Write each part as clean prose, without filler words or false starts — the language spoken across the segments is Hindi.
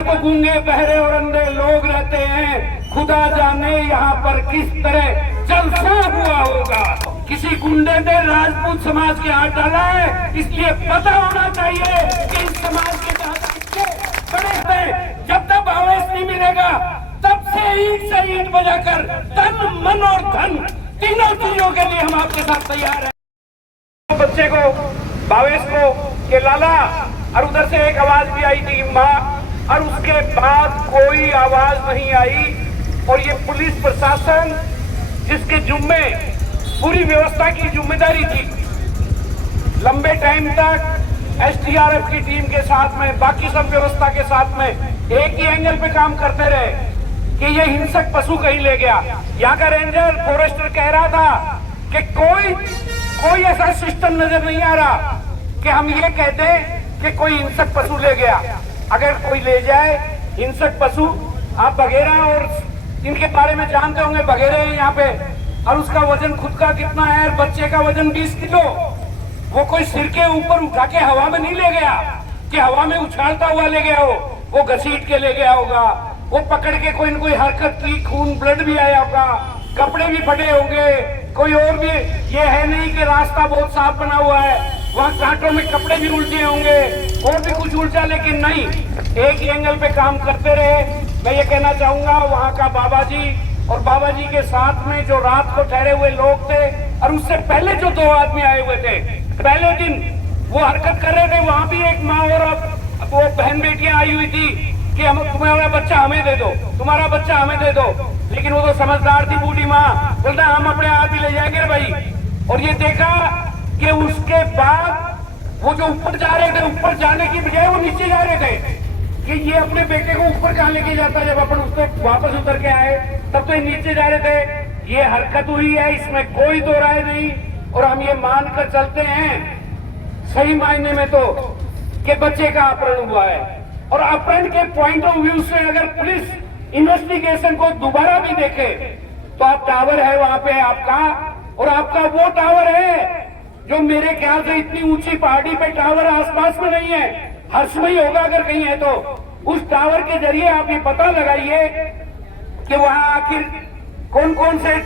तो गूंगे बहरे और अंधे लोग रहते हैं, खुदा जाने यहाँ पर किस तरह जलसा हुआ होगा। किसी गुंडे ने राजपूत समाज के हाथ डाला है, इसलिए पता होना चाहिए कि इस समाज के हाथ कितने बड़े हैं। जब तक आवेश नहीं मिलेगा तब से ईंट से ईंट बजाकर तन मन और धन तीनों चीजों के लिए हम आपके साथ तैयार हैं। बच्चे को भावेश को के लाला, और उधर से एक आवाज भी आई थी माँ, और उसके बाद कोई आवाज नहीं आई। और ये पुलिस प्रशासन जिसके जुम्मे पूरी व्यवस्था की जिम्मेदारी थी, लंबे टाइम तक एसडीआरएफ की टीम के साथ में, बाकी सब व्यवस्था के साथ में एक ही एंगल पे काम करते रहे कि ये हिंसक पशु कहीं ले गया। यहाँ का रेंजर फॉरेस्टर कह रहा था कि कोई ऐसा सिस्टम नजर नहीं आ रहा कि हम ये कहते कि कोई हिंसक पशु ले गया। अगर कोई ले जाए हिंसक पशु, आप बघेरा और इनके बारे में जानते होंगे, बघेरे हैं यहाँ पे, और उसका वजन खुद का कितना है, बच्चे का वजन 20 किलो। वो कोई सिर के ऊपर उठा के हवा में नहीं ले गया कि हवा में उछालता हुआ ले गया हो, वो घसीट के ले गया होगा, वो पकड़ के कोई न कोई हरकत की, खून ब्लड भी आया होगा, कपड़े भी फटे होंगे, कोई और भी। ये है नहीं कि रास्ता बहुत साफ बना हुआ है, वहाँ कांटों में कपड़े भी उलझे होंगे और भी कुछ उलझा, लेकिन नहीं, एक ही एंगल पे काम करते रहे। मैं ये कहना चाहूंगा वहाँ का बाबा जी और बाबा जी के साथ में जो रात को ठहरे हुए लोग थे, और उससे पहले जो 2 आदमी आए हुए थे, पहले दिन वो हरकत कर रहे थे, वहाँ भी एक माँ और वो बहन बेटियां आई हुई थी कि हम तुम्हारा बच्चा हमें दे दो, तुम्हारा बच्चा हमें दे दो। लेकिन वो तो समझदार थी बूढ़ी माँ, बोलता हम अपने आप ही ले जाएंगे भाई। और ये देखा कि उसके बाद वो जो ऊपर जा रहे थे, ऊपर जाने की बजाय वो नीचे जा रहे थे कि ये अपने बेटे को ऊपर कहाँ लेके जाता। जब अपन उसको वापस उतर के आए तब तो ये नीचे जा रहे थे। ये हरकत हुई है, इसमें कोई दो राय नहीं। और हम ये मानकर चलते हैं सही मायने में तो कि बच्चे का अपहरण हुआ है, और अपहरण के पॉइंट ऑफ व्यू से अगर पुलिस इन्वेस्टिगेशन को दोबारा भी देखे तो आप टावर है वहां पे आपका, और आपका वो टावर है जो मेरे ख्याल से इतनी ऊंची पहाड़ी पे टावर आसपास में नहीं है, हर्ष में ही होगा अगर कहीं है तो। उस टावर के जरिए आप ये पता लगाइए कि वहां आखिर कौन कौन से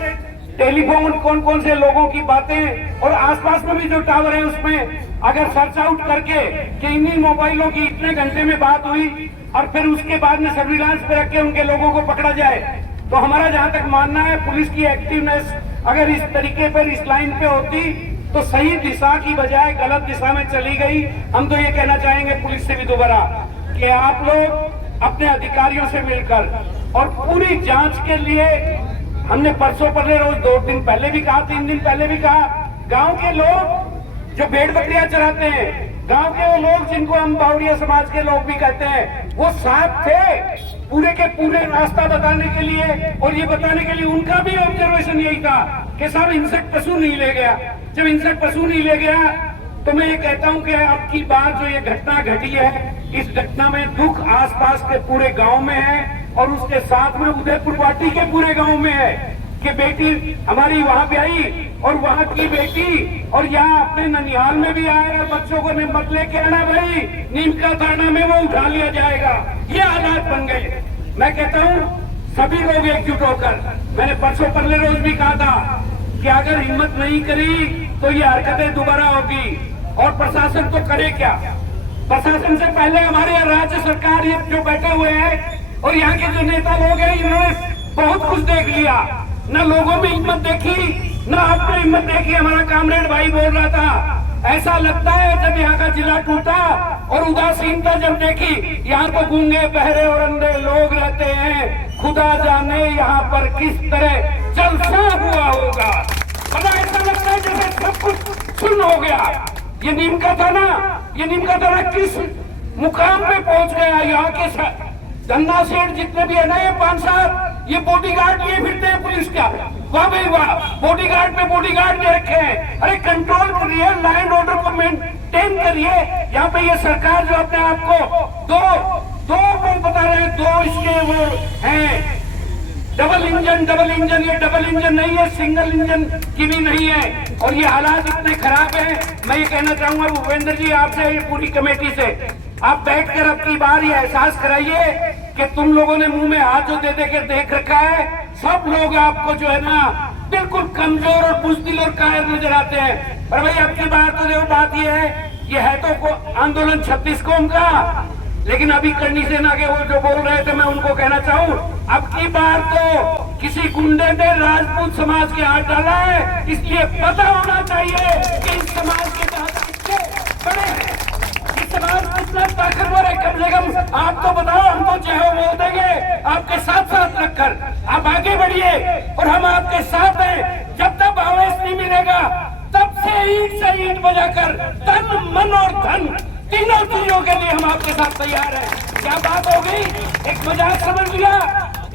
टेलीफोन, कौन कौन से लोगों की बातें, और आसपास में भी जो टावर है उसमें अगर सर्च आउट करके कि इन्हीं मोबाइलों की इतने घंटे में बात हुई और फिर उसके बाद में सर्विलांस पे रख के उनके लोगों को पकड़ा जाए, तो हमारा जहां तक मानना है पुलिस की एक्टिवनेस अगर इस तरीके पर इस लाइन पे होती तो सही दिशा की बजाय गलत दिशा में चली गई। हम तो ये कहना चाहेंगे पुलिस से भी दोबारा कि आप लोग अपने अधिकारियों से मिलकर और पूरी जांच के लिए, हमने परसों पहले रोज 2 दिन पहले भी कहा, 3 दिन पहले भी कहा, गांव के लोग जो भेड़ बकरियां चराते हैं, गांव के वो लोग जिनको हम बावड़िया समाज के लोग भी कहते हैं, वो साथ थे पूरे के पूरे रास्ता बताने के लिए, और ये बताने के लिए उनका भी ऑब्जर्वेशन यही था कि साहब हिंसक पशु नहीं ले गया। जब हिंसक पशु नहीं ले गया तो मैं ये कहता हूं कि आपकी बात जो ये घटना घटी है, इस घटना में दुख आसपास के पूरे गांव में है, और उसके साथ में उदयपुर वाटी के पूरे गांव में है कि बेटी हमारी वहां पे आई और वहां की बेटी, और यहाँ अपने ननिहाल में भी आए और बच्चों को मत लेके आना भाई, नीम का थाना में वो उठा लिया जाएगा। ये हालात बन गए। मैं कहता हूँ सभी लोग एकजुट होकर, मैंने परसों पहले रोज भी कहा था कि अगर हिम्मत नहीं करी तो ये हरकतें दोबारा होगी। और प्रशासन तो करे क्या? प्रशासन से पहले हमारे यहाँ राज्य सरकार ये जो बैठे हुए हैं और यहाँ के जो नेता लोग हैं, इन्होंने बहुत कुछ देख लिया, न लोगों में हिम्मत देखी, न आपने हिम्मत देखी। हमारा कामरेड भाई बोल रहा था, ऐसा लगता है जब यहाँ का जिला टूटा और उदासीनता जब देखी, यहाँ तो गूंगे बहरे और अंधे लोग रहते हैं, खुदा जाने यहाँ पर किस तरह जलसा हुआ होगा। बड़ा ऐसा लगता है जैसे सब कुछ सुन्न हो गया। ये नीम का थाना, ये नीम का थाना किस मुकाम पे पहुंच गया। यहाँ के धन्ना सेठ जितने भी है ना, ये 5 साल ये बॉडीगार्ड लिए फिरते हैं पुलिस का। वाह भाई वाह, बॉडीगार्ड पे बॉडीगार्ड ले रखे हैं। अरे कंट्रोल करिए, लाइन ऑर्डर को मेंटेन करिए। यहाँ पे ये सरकार जो अपने आप को दो वो बता रहे हैं, 2 इसके वो हैं डबल इंजन। ये डबल इंजन नहीं है, सिंगल इंजन की भी नहीं है। और ये हालात इतने खराब हैं। मैं ये कहना चाहूंगा भूपेंद्र जी आपसे, ये पूरी कमेटी से आप बैठकर अब की बार ये एहसास कराइए कि तुम लोगों ने मुंह में हाथ जो दे दे कर देख रखा है, सब लोग आपको जो है ना बिल्कुल कमजोर और बुजदिल और कायर नजर आते हैं। पर भाई अब की बार तो देखो बात ये है तो आंदोलन 36 कौम का, लेकिन अभी करनी सेना के वो जो बोल रहे थे, मैं उनको कहना चाहूँ अब की बार तो किसी गुंडे ने राजपूत समाज के हाथ डाला है, इसलिए पता होना चाहिए कि इस समाज के तहत कितने बड़े हैं, इस समाज कितना ताकतवर है। कम से कम आप तो बताओ, हम तो चाहे बोल देंगे आपके साथ साथ रखकर आप आगे बढ़िए और हम आपके साथ हैं। जब तक आवेश नहीं मिलेगा तब से ईंट बजाकर तन मन और धन तीनों चीजों के लिए हम आपके साथ तैयार हैं। क्या बात हो गई, एक मजाक समझ लिया।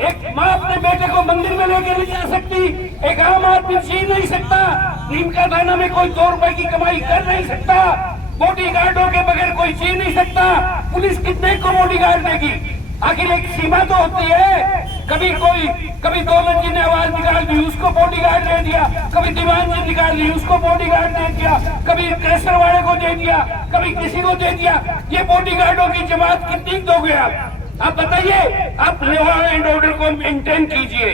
एक माँ अपने बेटे को मंदिर में लेके नहीं जा सकती, एक आम आदमी जी नहीं सकता, नीम का दाना में कोई 2 रुपए की कमाई कर नहीं सकता, बॉडीगार्डों के बगैर कोई जी नहीं सकता, पुलिस कितने को बॉडीगार्ड देगी? आखिर एक सीमा तो होती है। कभी दौलत जी ने आवाज निकाल दी, उसको बॉडीगार्ड दे दिया, कभी दीवान जी निकाल दी, उसको बॉडीगार्ड दे दिया, कभी कैसर वाले को दे दिया, कभी किसी को दे दिया। ये बॉडीगार्डों की जमात कितनी दोगे आप बताइए। आप लॉ एंड ऑर्डर को मेंटेन कीजिए,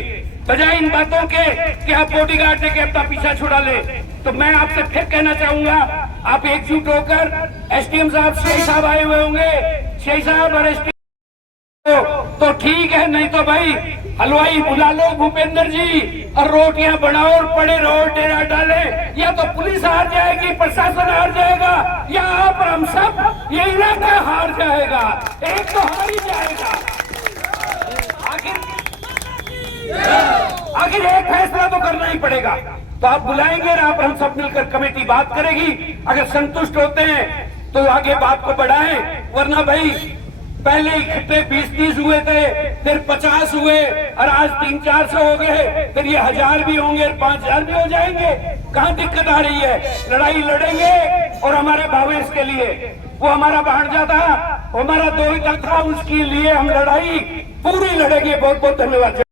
बजाय इन बातों के कि आप बॉडीगार्ड देके अपना पीछा छुड़ा ले। तो मैं आपसे फिर कहना चाहूंगा, आप एकजुट होकर, एसडीएम साहब, शेख साहब आए हुए होंगे, शेख साहब और एसडीएम तो ठीक है, नहीं तो भाई हलवाई बुला लो भूपेंद्र जी और रोटियां बनाओ और पड़े रहो डेरा डाले। या तो पुलिस हार जाएगी, प्रशासन हार जाएगा, या आप हम सब ये इलाका हार जाएगा, एक तो हार ही जाएगा। आखिर एक फैसला तो करना ही पड़ेगा। तो आप बुलाएंगे और आप हम सब मिलकर कमेटी बात करेगी, अगर संतुष्ट होते हैं तो आगे बात को बढ़ाएं, वरना भाई पहले इकट्ठे 20-30 हुए थे, फिर 50 हुए और आज 300-400 हो गए, फिर ये 1000 भी होंगे, 5000 भी हो जाएंगे। कहाँ दिक्कत आ रही है? लड़ाई लड़ेंगे और हमारे भावेश के लिए, वो हमारा भांजा था, हमारा दोहिता था, उसके लिए हम लड़ाई पूरी लड़ेंगे। बहुत बहुत धन्यवाद।